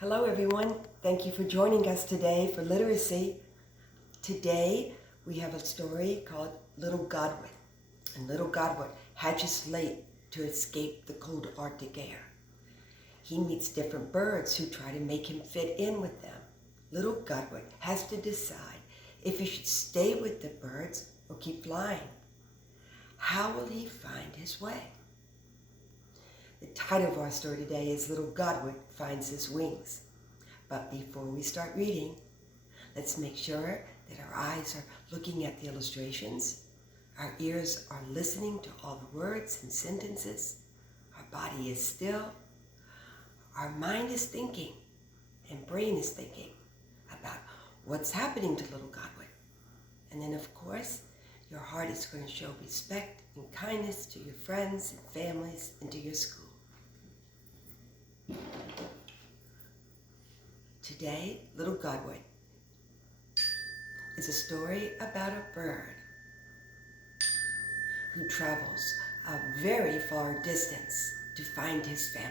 Hello everyone, thank you for joining us today for literacy. Today we have a story called Little Godwit. And Little Godwit hatches late to escape the cold Arctic air. He meets different birds who try to make him fit in with them. Little Godwit has to decide if he should stay with the birds or keep flying. How will he find his way? The title of our story today is Little Godwit Finds His Wings. But before we start reading, let's make sure that our eyes are looking at the illustrations, our ears are listening to all the words and sentences, our body is still, our mind is thinking, and brain is thinking about what's happening to Little Godwit. And then, of course, your heart is going to show respect and kindness to your friends and families and to your school. Today, Little Godwit is a story about a bird who travels a very far distance to find his family.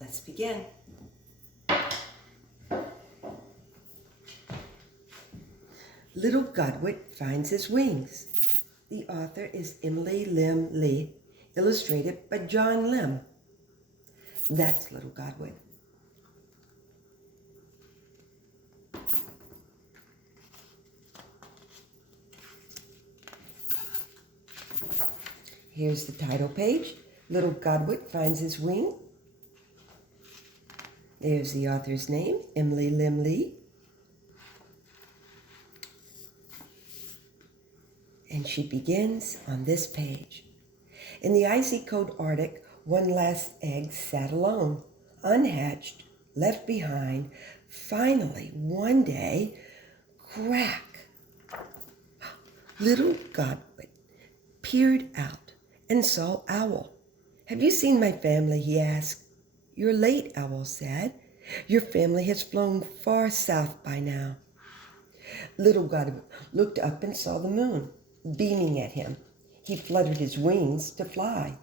Let's begin. Little Godwit Finds His Wings. The author is Emily Lim Lee, illustrated by John Lim. That's Little Godwit. Here's the title page. Little Godwit Finds His Wing. There's the author's name, Emily Lim Lee. And she begins on this page. In the icy cold Arctic, one last egg sat alone, unhatched, left behind. Finally, one day, crack! Little Godwit peered out and saw Owl. "Have you seen my family?" he asked. "You're late," Owl said. "Your family has flown far south by now." Little Godwit looked up and saw the moon, beaming at him. He fluttered his wings to fly.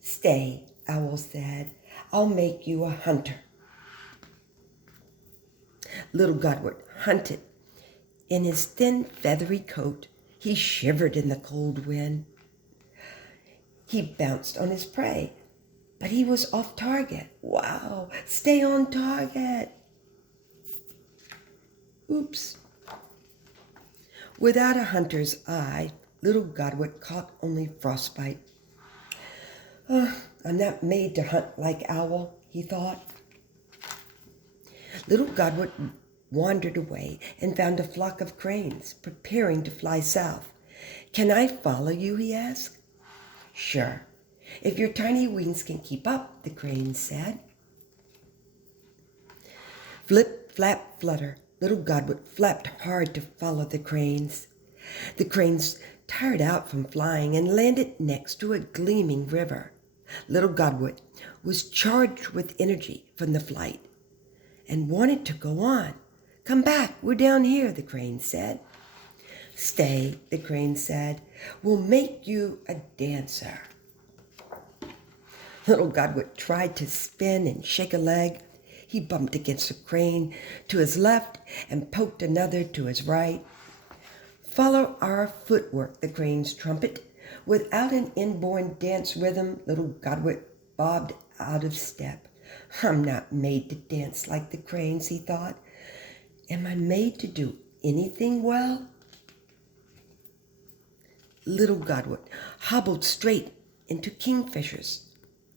"Stay," Owl said. "I'll make you a hunter." Little Godwit hunted. In his thin, feathery coat, he shivered in the cold wind. He bounced on his prey, but he was off target. Wow, stay on target. Oops. Without a hunter's eye, Little Godwit caught only frostbite. I'm not made to hunt like Owl, he thought. Little Godwit wandered away and found a flock of cranes preparing to fly south. "Can I follow you?" he asked. "Sure, if your tiny wings can keep up," the cranes said. Flip, flap, flutter, Little Godwit flapped hard to follow the cranes. The cranes tired out from flying and landed next to a gleaming river. Little Godwit was charged with energy from the flight and wanted to go on. "Come back, we're down here," the crane said. "Stay," the crane said. "We'll make you a dancer." Little Godwit tried to spin and shake a leg. He bumped against a crane to his left and poked another to his right. "Follow our footwork," the cranes trumpet. Without an inborn dance rhythm, Little Godwit bobbed out of step. "I'm not made to dance like the cranes," he thought. "Am I made to do anything well?" Little Godwit hobbled straight into kingfishers,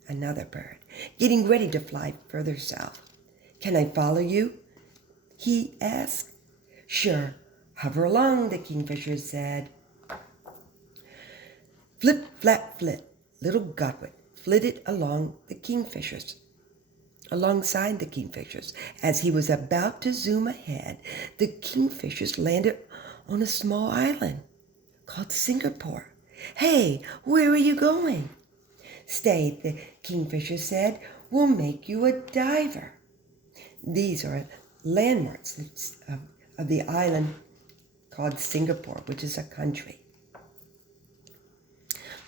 another bird, getting ready to fly further south. "Can I follow you?" he asked. "Sure, hover along," the kingfisher said. Flip, flap, flit, Little Godwit flitted alongside the kingfishers. As he was about to zoom ahead, the kingfishers landed on a small island called Singapore. "Hey, where are you going?" "Stay," the kingfisher said. "We'll make you a diver." These are landmarks of the island called Singapore, which is a country.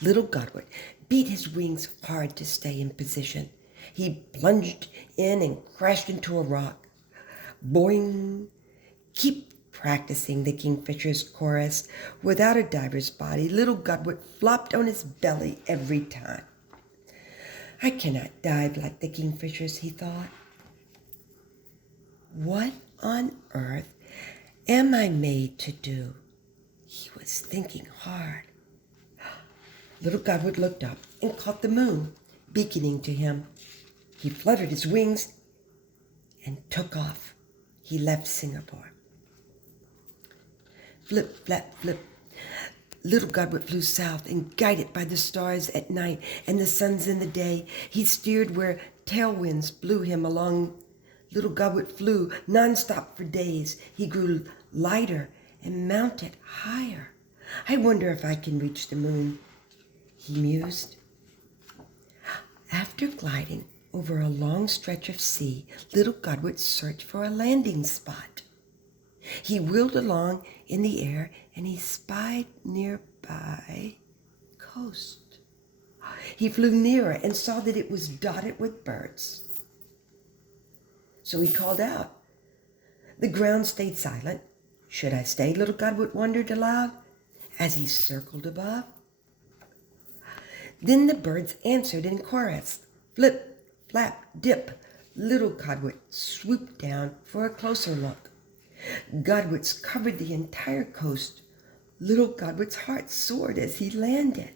Little Godwit beat his wings hard to stay in position. He plunged in and crashed into a rock. Boing! Keep practicing, the kingfishers chorused. Without a diver's body, Little Godwit flopped on his belly every time. I cannot dive like the kingfishers, he thought. What on earth am I made to do? He was thinking hard. Little Godwit looked up and caught the moon, beaconing to him. He fluttered his wings and took off. He left Singapore. Flip, flap, flip. Little Godwit flew south, and guided by the stars at night and the suns in the day, he steered where tailwinds blew him along. Little Godwit flew nonstop for days. He grew lighter and mounted higher. I wonder if I can reach the moon, he mused. After gliding over a long stretch of sea, Little Godwit searched for a landing spot. He wheeled along in the air, and he spied nearby coast. He flew nearer and saw that it was dotted with birds. So he called out. The ground stayed silent. Should I stay? Little Godwit wondered aloud as he circled above. Then the birds answered in chorus. Flip, flap, dip. Little Godwit swooped down for a closer look. Godwits covered the entire coast. Little Godwit's heart soared as he landed.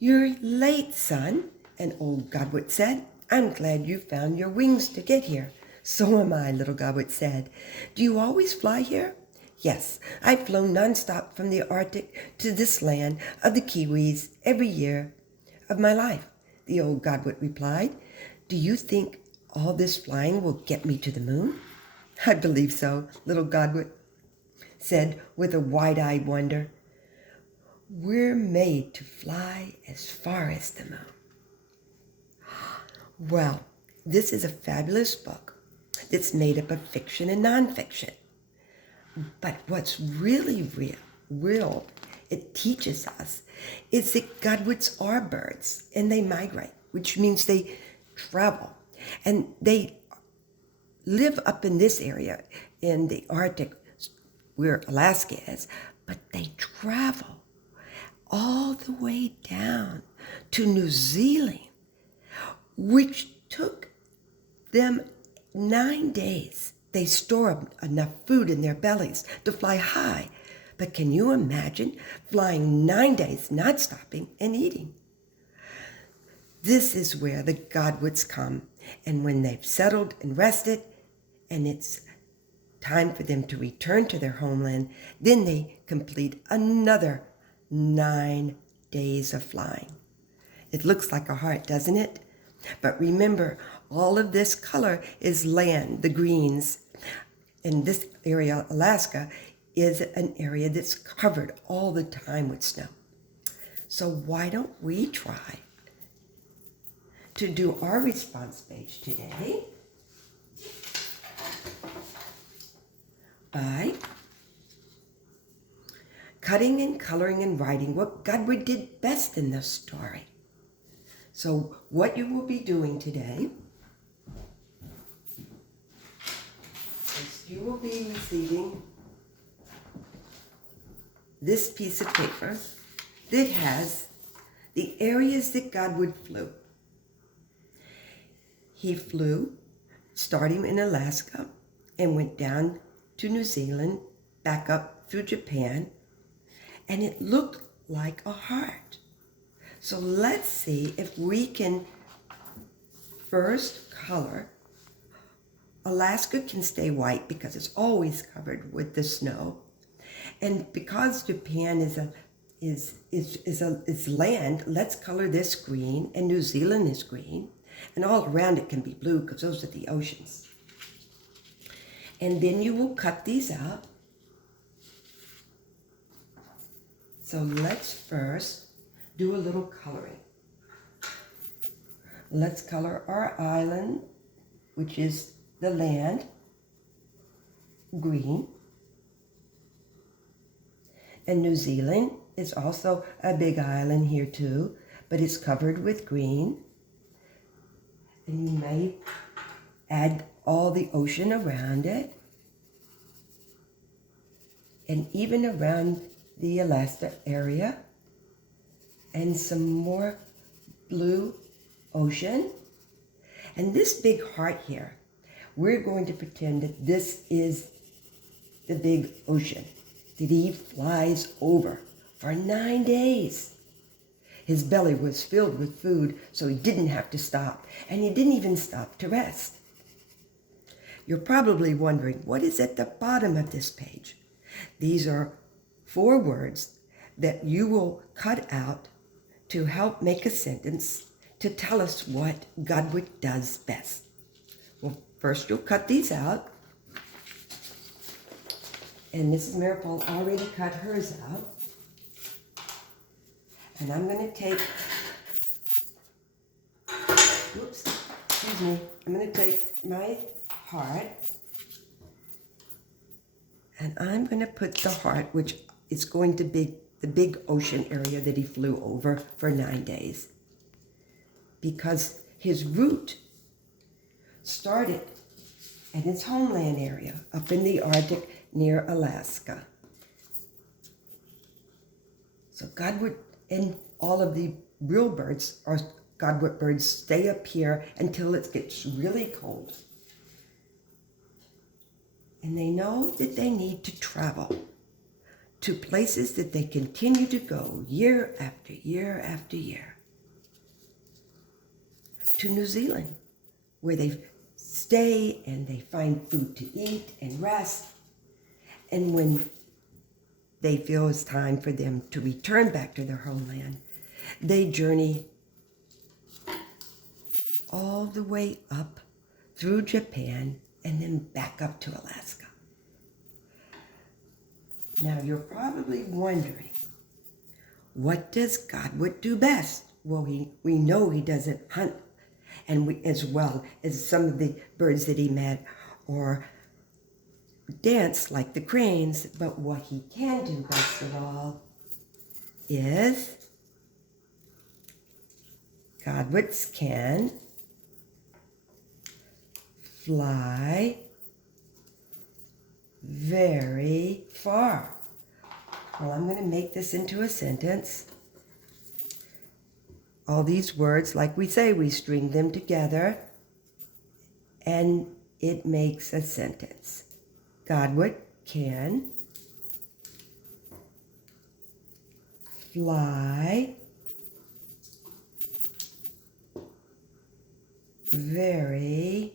You're late, son, an old Godwit said. I'm glad you found your wings to get here. So am I, Little Godwit said. Do you always fly here? Yes, I've flown nonstop from the Arctic to this land of the Kiwis every year of my life, the old Godwit replied. Do you think all this flying will get me to the moon? I believe so, Little Godwit said with a wide-eyed wonder. We're made to fly as far as the moon. Well, this is a fabulous book that's made up of fiction and nonfiction. But what's really real, it teaches us, is that Godwits are birds, and they migrate, which means they travel. And they live up in this area, in the Arctic, where Alaska is, but they travel all the way down to New Zealand, which took them 9 days. They store enough food in their bellies to fly high. But can you imagine flying 9 days, not stopping and eating? This is where the Godwits come. And when they've settled and rested, and it's time for them to return to their homeland, then they complete another 9 days of flying. It looks like a heart, doesn't it? But remember, all of this color is land, the greens. In this area, Alaska, is an area that's covered all the time with snow. So why don't we try to do our response page today by cutting and coloring and writing what Godwit did best in this story. So what you will be doing today is you will be receiving this piece of paper that has the areas that Godwit flew. He flew starting in Alaska and went down to New Zealand, back up through Japan, and it looked like a heart. So let's see if we can first color. Alaska can stay white because it's always covered with the snow. And because Japan is land, let's color this green, and New Zealand is green. And all around it can be blue because those are the oceans. And then you will cut these out. So let's first do a little coloring. Let's color our island, which is the land, green. And New Zealand is also a big island here too, but it's covered with green. And you may add all the ocean around it, and even around the Alaska area, and some more blue ocean. And this big heart here, we're going to pretend that this is the big ocean that he flies over for 9 days. His belly was filled with food, so he didn't have to stop, and he didn't even stop to rest. You're probably wondering, what is at the bottom of this page? These are 4 words that you will cut out to help make a sentence to tell us what Godwit does best. Well, first you'll cut these out. And Mrs. Meropol already cut hers out. And I'm going to take, I'm going to take my heart, and I'm going to put the heart, which is going to be the big ocean area that he flew over for 9 days, because his route started at his homeland area up in the Arctic near Alaska. So Godwit and all of the real birds, or Godwit birds, stay up here until it gets really cold. And they know that they need to travel to places that they continue to go year after year after year. To New Zealand, where they stay and they find food to eat and rest. And when they feel it's time for them to return back to their homeland, they journey all the way up through Japan and then back up to Alaska. Now you're probably wondering, what does Godwit do best? Well, we know he doesn't hunt, and as well as some of the birds that he met, or dance like the cranes, but what he can do best of all is Godwits can fly very far. Well, I'm going to make this into a sentence. All these words, like we say, we string them together, and it makes a sentence. Godwit can fly very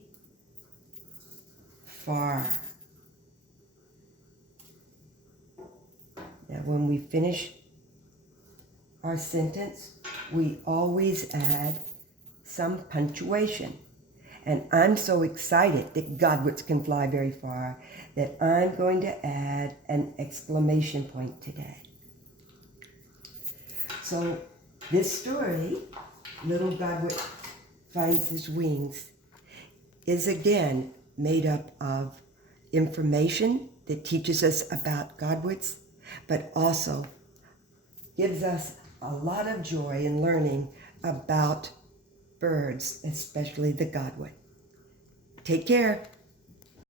far. Now, when we finish our sentence, we always add some punctuation. And I'm so excited that Godwits can fly very far that I'm going to add an exclamation point today. So this story, Little Godwit Finds His Wings, is again made up of information that teaches us about Godwits, but also gives us a lot of joy in learning about birds, especially the Godwit. Take care.